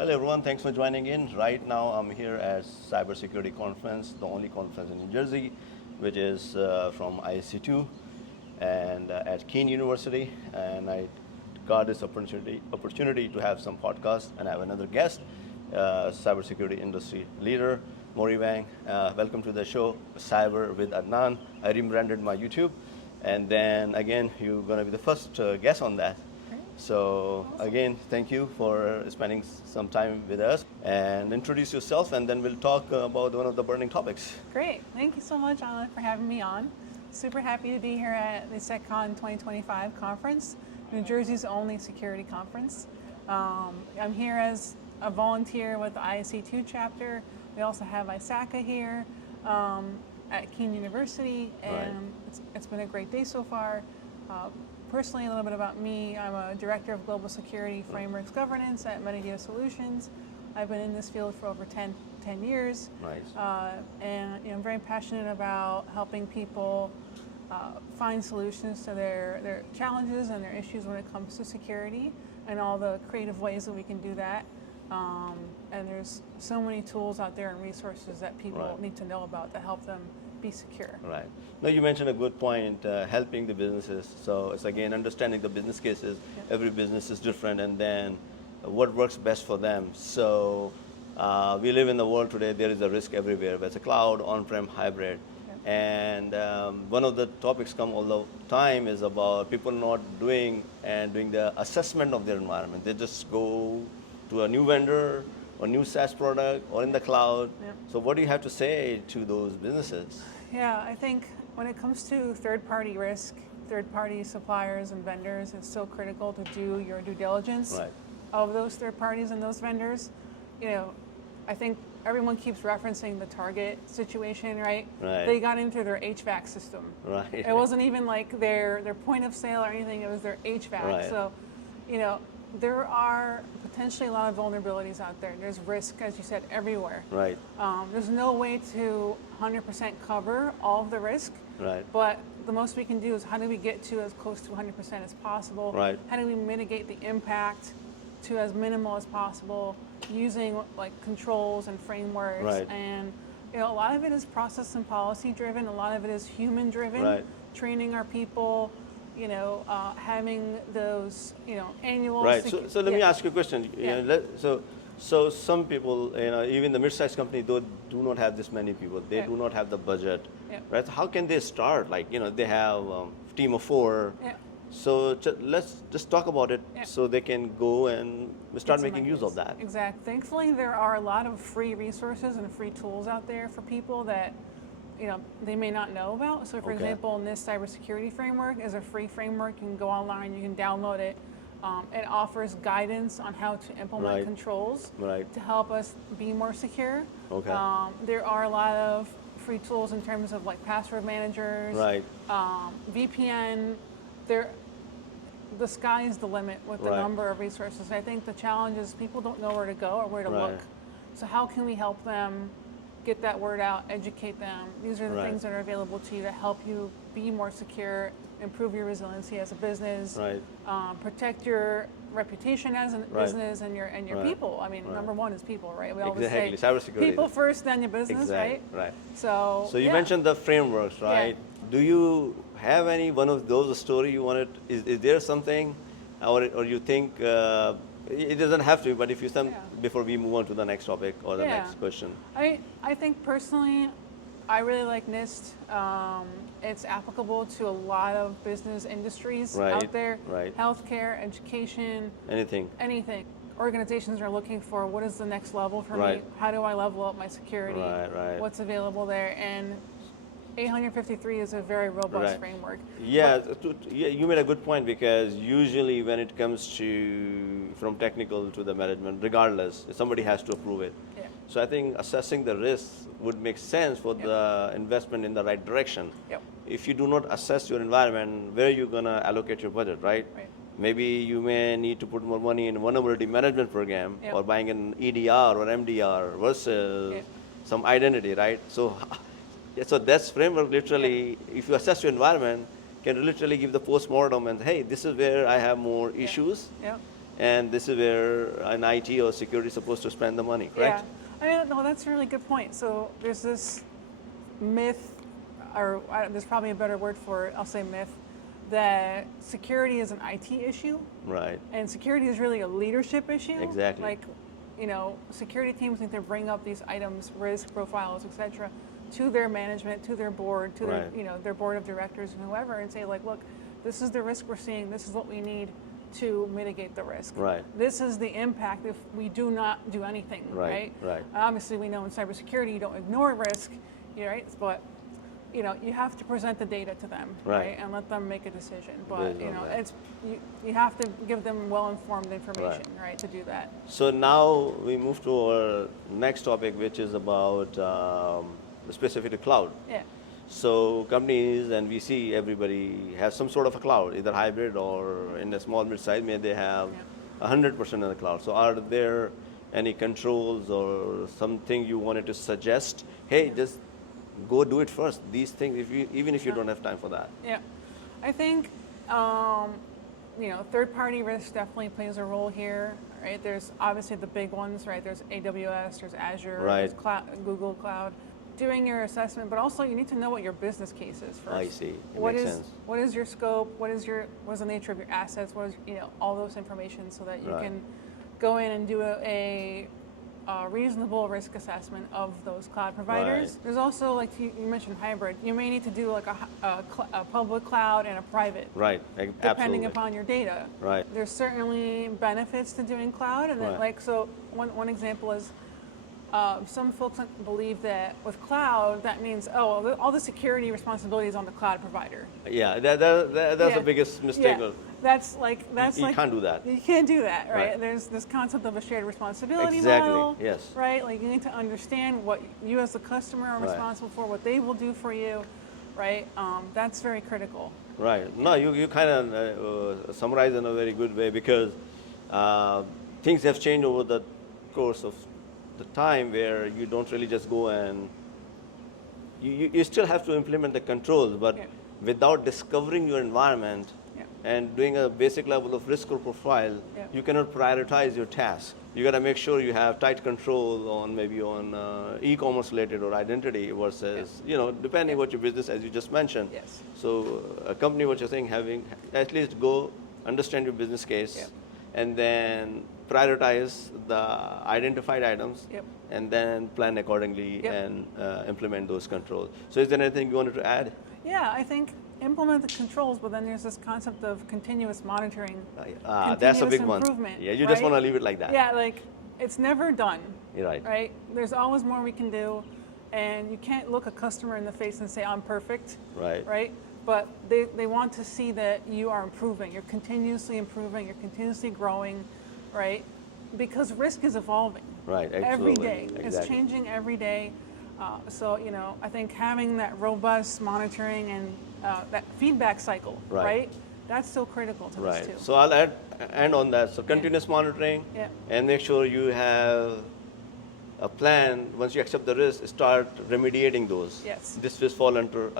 Hello everyone, thanks for joining in. Right now I'm here at Cybersecurity Conference, the only conference in New Jersey, which is from ISC2 and at Kean University. And I got this opportunity to have some podcasts, and I have another guest, cybersecurity industry leader, Marie Wang. Welcome to the show, Cyber with Adnan. I rebranded my YouTube, and then again, you're gonna be the first guest on that. So again, thank you for spending some time with us, and introduce yourself, and then we'll talk about one of the burning topics. Great. Thank you so much, Anna, for having me on. Super happy to be here at the SecCon 2025 conference, New Jersey's only security conference. I'm here as a volunteer with the ISC2 chapter. We also have ISACA here at Kean University, and it's been a great day so far. Personally, a little bit about me. I'm a director of global security frameworks governance at mariezw Solutions. I've been in this field for over 10 years. Nice. And I'm very passionate about helping people find solutions to their challenges and their issues when it comes to security, and all the creative ways that we can do that. And there's so many tools out there and resources that people need to know about to help them be secure. Right. Now you mentioned a good point, helping the businesses. So it's again understanding the business cases. Every business is different, and then what works best for them. So we live in the world today, there is a risk everywhere, whether it's a cloud, on-prem, hybrid. And one of the topics come all the time is about people not doing the assessment of their environment. They just go to a new vendor or new SaaS product or in the cloud. So what do you have to say to those businesses? Yeah, I think when it comes to third-party risk, third-party suppliers and vendors, it's so critical to do your due diligence of those third parties and those vendors. You know, I think everyone keeps referencing the Target situation, right? They got into their HVAC system. It wasn't even like their point of sale or anything, it was their HVAC. So, you know, there are potentially a lot of vulnerabilities out there. There's risk, as you said, everywhere. There's no way to 100% cover all of the risk. But the most we can do is how do we get to as close to 100% as possible? How do we mitigate the impact to as minimal as possible using like controls and frameworks? And you know, a lot of it is process and policy driven. A lot of it is human driven. Training our people. You know, having those, you know, annual. So let me ask you a question. You know, so some people, you know, even the mid-sized company, do not have this many people. They do not have the budget, right? How can they start? Like, you know, they have a team of 4. So let's just talk about it so they can go and start making use of that. Exactly. Thankfully, there are a lot of free resources and free tools out there for people that, you know, they may not know about. So for example, NIST cybersecurity framework is a free framework. You can go online, you can download it. It offers guidance on how to implement controls to help us be more secure. There are a lot of free tools in terms of like password managers, VPN. The sky is the limit with the number of resources. I think the challenge is people don't know where to go or where to look. So how can we help them get that word out, educate them? These are the things that are available to you to help you be more secure, improve your resiliency as a business, protect your reputation as a business and your people. I mean, number one is people, right? We always say cybersecurity. People first, then your business, right? So you mentioned the frameworks, right? Do you have any one of those story you wanted? Is there something, or you think? It doesn't have to, but if you before we move on to the next topic or the next question. I think personally, I really like NIST. It's applicable to a lot of business industries out there. Healthcare, education. Anything. Organizations are looking for what is the next level for me? How do I level up my security? What's available there? And 853 is a very robust framework. You made a good point, because usually when it comes to from technical to the management, regardless, somebody has to approve it. So I think assessing the risks would make sense for the investment in the right direction. If you do not assess your environment, where are you going to allocate your budget, right? Maybe you may need to put more money in vulnerability management program or buying an EDR or MDR versus some identity, right? So that's framework literally, if you assess your environment, can literally give the post-mortem and, hey, this is where I have more issues. and this is where an IT or security is supposed to spend the money, correct? Yeah, I mean, no, that's a really good point. So there's this myth, or there's probably a better word for it, I'll say myth, that security is an IT issue. Right. And security is really a leadership issue. Exactly. Like, you know, security teams need to bring up these items, risk profiles, etc., to their management, to their board, to their, you know, their board of directors and whoever, and say like, look, this is the risk we're seeing. This is what we need to mitigate the risk. Right. This is the impact if we do not do anything. Right. Right. Obviously, we know in cybersecurity you don't ignore risk, right? But you know, you have to present the data to them, right, and let them make a decision. But you know, it's you have to give them well-informed information, right, to do that. So now we move to our next topic, which is about specific to cloud. Yeah. So companies and we see everybody has some sort of a cloud, either hybrid or in a small mid-size, maybe they have 100% in the cloud. So are there any controls or something you wanted to suggest? Hey, just go do it first. These things, even if you don't have time for that. Yeah, I think you know, third-party risk definitely plays a role here. Right, there's obviously the big ones. Right, there's AWS, there's Azure, there's Google Cloud. Doing your assessment, but also you need to know what your business case is first. I see. It makes sense. What is your scope? What is the nature of your assets? What is, you know, all those information so that you can go in and do a reasonable risk assessment of those cloud providers. There's also, like you mentioned, hybrid. You may need to do like a public cloud and a private. Right. Depending upon your data. Right. There's certainly benefits to doing cloud, and then, like, so one example is. Some folks believe that with cloud, that means, oh, all the security responsibility is on the cloud provider. Yeah, that's the biggest mistake. Yeah. That's you can't do that. You can't do that, right? There's this concept of a shared responsibility model. Yes. Right? Like, you need to understand what you as the customer are responsible for, what they will do for you, right? That's very critical. Right. No, you kind of summarize in a very good way, because things have changed over the course of the time, where you don't really just go and you still have to implement the controls, but without discovering your environment and doing a basic level of risk or profile, you cannot prioritize your task. You got to make sure you have tight control on maybe on e-commerce related or identity versus, you know, depending what your business, as you just mentioned. Yes. So a company, what you're saying, having at least go understand your business case and then prioritize the identified items and then plan accordingly and implement those controls. So is there anything you wanted to add? Yeah, I think implement the controls, but then there's this concept of continuous monitoring, that's a big one. Yeah, you just want to leave it like that. Yeah, like, it's never done. You're right. Right? There's always more we can do, and you can't look a customer in the face and say, I'm perfect. Right. Right? But they want to see that you are improving. You're continuously improving. You're continuously growing, right? Because risk is evolving. Right, absolutely. Every day. Exactly. It's changing every day. So, you know, I think having that robust monitoring and that feedback cycle, right? That's so critical to this too. So I'll add on that. So continuous monitoring, and make sure you have a plan. Once you accept the risk, start remediating those. Yes. This will fall into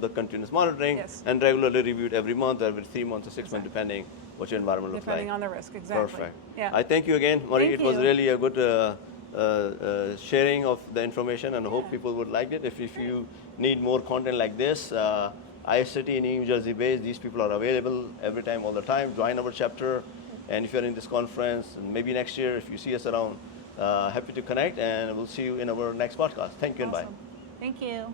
the continuous monitoring, and regularly reviewed every month, every 3 months or 6 months, depending what your environment looks like. Depending on the risk, exactly. Perfect. Yeah. I thank you again, Marie. Thank it was you. really a good sharing of the information, and I hope people would like it. If you need more content like this, ISCT in New Jersey based, these people are available every time, all the time. Join our chapter, and if you're in this conference, and maybe next year, if you see us around, happy to connect, and we'll see you in our next podcast. Thank you and bye. Thank you.